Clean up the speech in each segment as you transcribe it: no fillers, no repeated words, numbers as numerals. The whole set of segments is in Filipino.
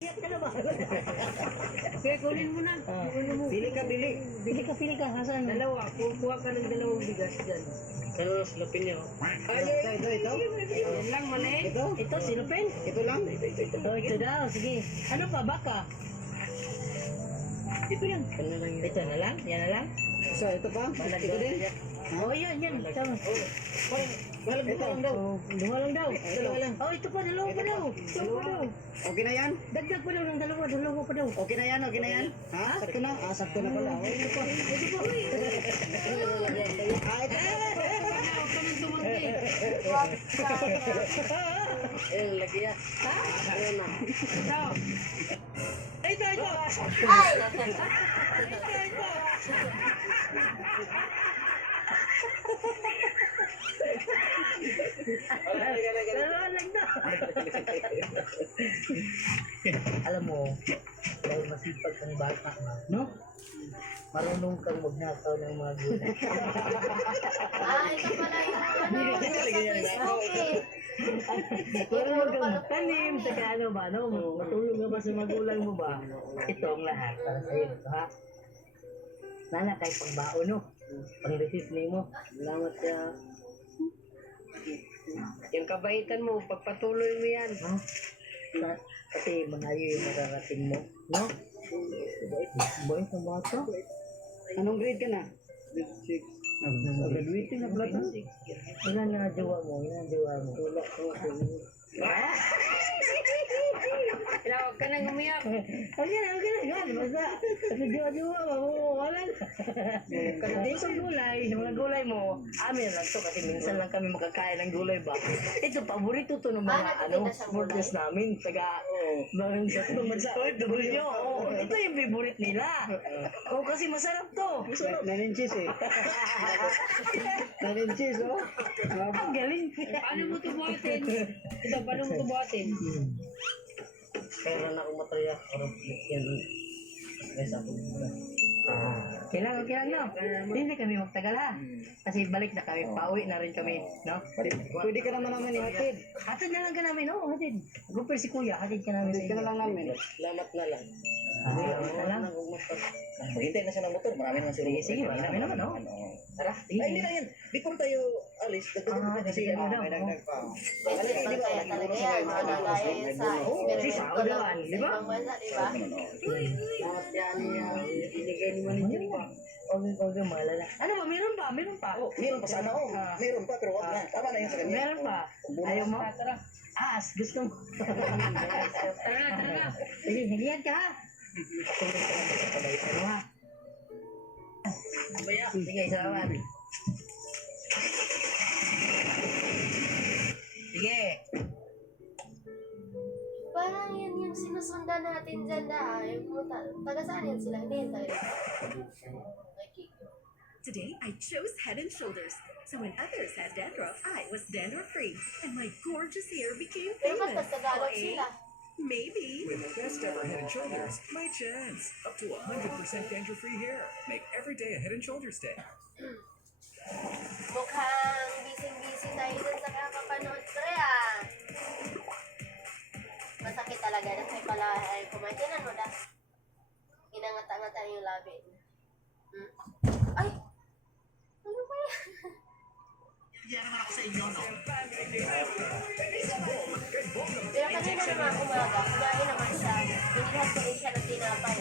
Kaya kunin mo na. Pili ka, pili. Pili ka. Hasaan? Dalawa. Kukuha ka ng dalawang bigas dyan. Pero slapin niyo. Ito. Yan lang, mali. Ito, silupin. Ito lang. Ito daw, sige. Ano pa, baka? Ito yan. Ito na lang? Yan na lang? So, ito pa? Ito din? Oh, yan. Tama. Ito lang daw. Dalawa lang daw. Dalawa lang. Oh, ito pa, dalawa pa daw. Okay na yan? Dagdag pa daw ng dalawa pa daw. Okay na yan? Ha? Sakto na? Sakto na pala. Ito pa. Ito. Lagi yan. Ayun na. Ito. Dalawa lang daw. Alam mo, dahil masipag kang bata, no? Marunong kang magnakaw ng mga gulay. Ito pala yung Marunong kang magtanim, saka ano ba, no? Matulog nga ba sa magulang mo ba? Ito ang lahat para sa'yo, ha? Nana, kahit pang-bao, no? Pang-resist mo. Salamat ka. Yung kabaitan mo, pagpatuloy mo yan. Ha? Kasi malayo yung mararating mo, no? Boy, sa bata? Anong grade ka na? Graduating na pala. Ilan na jowa mo? Wala ko. Huwag ka nang umiyak. Okay na. Basta, kasi jowa wala na. Kasi sa mga gulay mo, amin lang to kasi minsan lang kami makakain ng gulay ba. Ito, paborito to ng mga supporters namin. Taga, sa OFW. Ito yung favorite nila. Kasi masarap to. Naninchis eh. Naninchis, oh. Ang galing. Paano mo ito buhatin? Paano mo ito buhatin? Kailan ako mataya. Yan. Kaysa ako muna. Kailangan na. Hindi kami magtagal ha. Kasi balik na kami. Pauwi na rin kami. No? Pwede ka naman namin ihatid. Hatid na lang ka namin. Oo, hatid. Gupir si kuya. Hatid ka namin. Hatid ka na lang namin. Salamat na lang. Maghintay na siya ng motor, marami naman siguro. Sige, marami naman, no? Tara. Ay, hindi lang yan. Before tayo alis, dagdagan kasi dagdagan mo daw. may dagdag pa. Special kaya talaga yan. Malagaya yan sa experiment ko lang. Di ba? Ibang bansa, di ba? Lahat yan binigay ni manager pa. Okay, malala. Ano ba? Meron pa. Oh, meron pa sana, oh. Meron pa, pero wag na. Tama na yun sa kanya. Meron pa. Ayaw mo? Gusto mo. Tara na. Sige, hilihan ka ha. Ano ha? Sige, salamat. Sige. Parang yan yung sinusundan natin dyan na yung taga saan yan sila? Hindi yan tayo. Today, I chose Head and Shoulders. So when others had dandruff, I was dandruff-free. And my gorgeous hair became Pero ba't famous. Tagalog sila? Maybe. With the best ever Head and Shoulders, my chance. Up to 100% dandruff-free hair. Make every day a Head and Shoulders day. Mukhang busy tayo dun sa kakapanood ko ah. Masakit talaga na may pala ay kumatinan mo dah. Inangata-ngata yung labi. Ay! Ano ba yan? Yan naman ako sa inyo, no? Pero kanina naman umaga, kumain naman siya. Binigyan ko rin siya ng tinapay.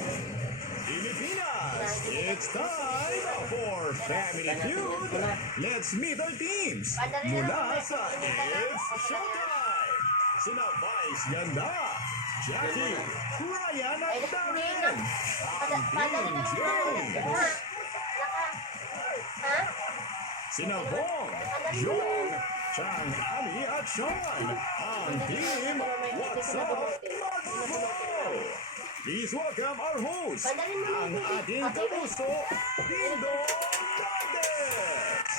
Pilipinas, it's time for Family Feud. Let's meet our teams. Mula sa It's Showtime. Sina Vice Yanda, Jackie, Ryan at Darren. Padali na naman. Ha? Sina Bong, John, Chang, Ali at Sean. Ang team, What's Up, Magmo! Please welcome our host, ang ating kapuso, Dindong Dandes!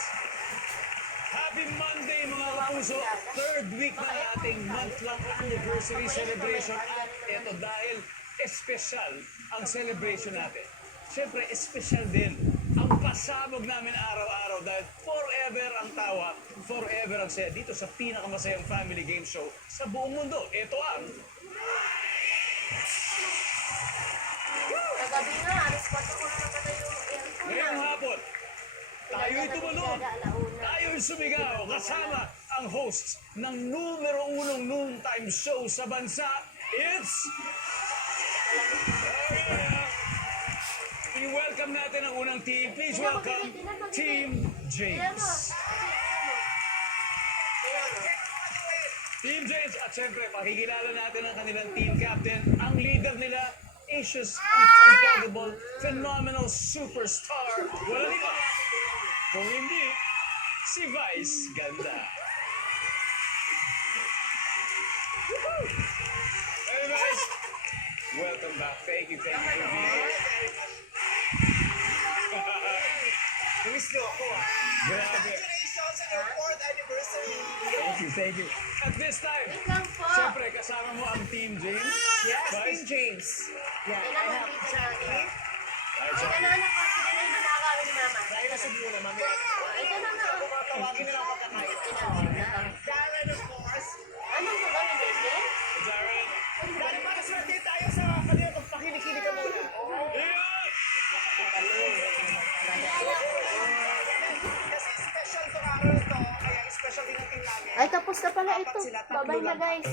Happy Monday mga kapuso! Third week na ang ating month-long anniversary celebration at ito dahil espesyal ang celebration natin. Siyempre, espesyal din ang pasabog namin araw-araw dahil forever ang tawa, forever ang saya dito sa pinakamasayang family game show sa buong mundo. Ito ang Gabi nga, alas 4 ko na napatay yung aircon. Ngayong hapon, tayo'y tumalon. Alauna. Tayo'y sumigaw kasama ang hosts ng numero 1 noontime show sa bansa. It's... Oh yeah! I-welcome natin ang unang team. Please welcome Team James. Team James, at syempre, pakikilala natin ang kanilang team captain, ang leader nila, Asia's unforgettable, phenomenal superstar. Wala iba. Kung hindi, si Vice Ganda. Woohoo! Hey guys, welcome back. Thank you for being here. Miss niyo ako ah. Grabe. Congratulations on your 4th anniversary. Thank you. At this time, Wait lang po. syempre, kasama mo ang Team James. Yes, Vice. Team James. Yeah, I have Jackie. Ay, so, Ano po, sige na yung ginagawa ni Mama. Dahil nasub muna, mami. Ito na na. Tawagin na lang pagkakain. Darren, of course. Anong po kami, Daisy? Darren. Dahil para swerte tayo sa kanila kung pakinikili ka muna. Yeah! Kasi special to araw ito, kaya special din ang team namin. Ay, tapos na pala ito. Bye-bye na, guys.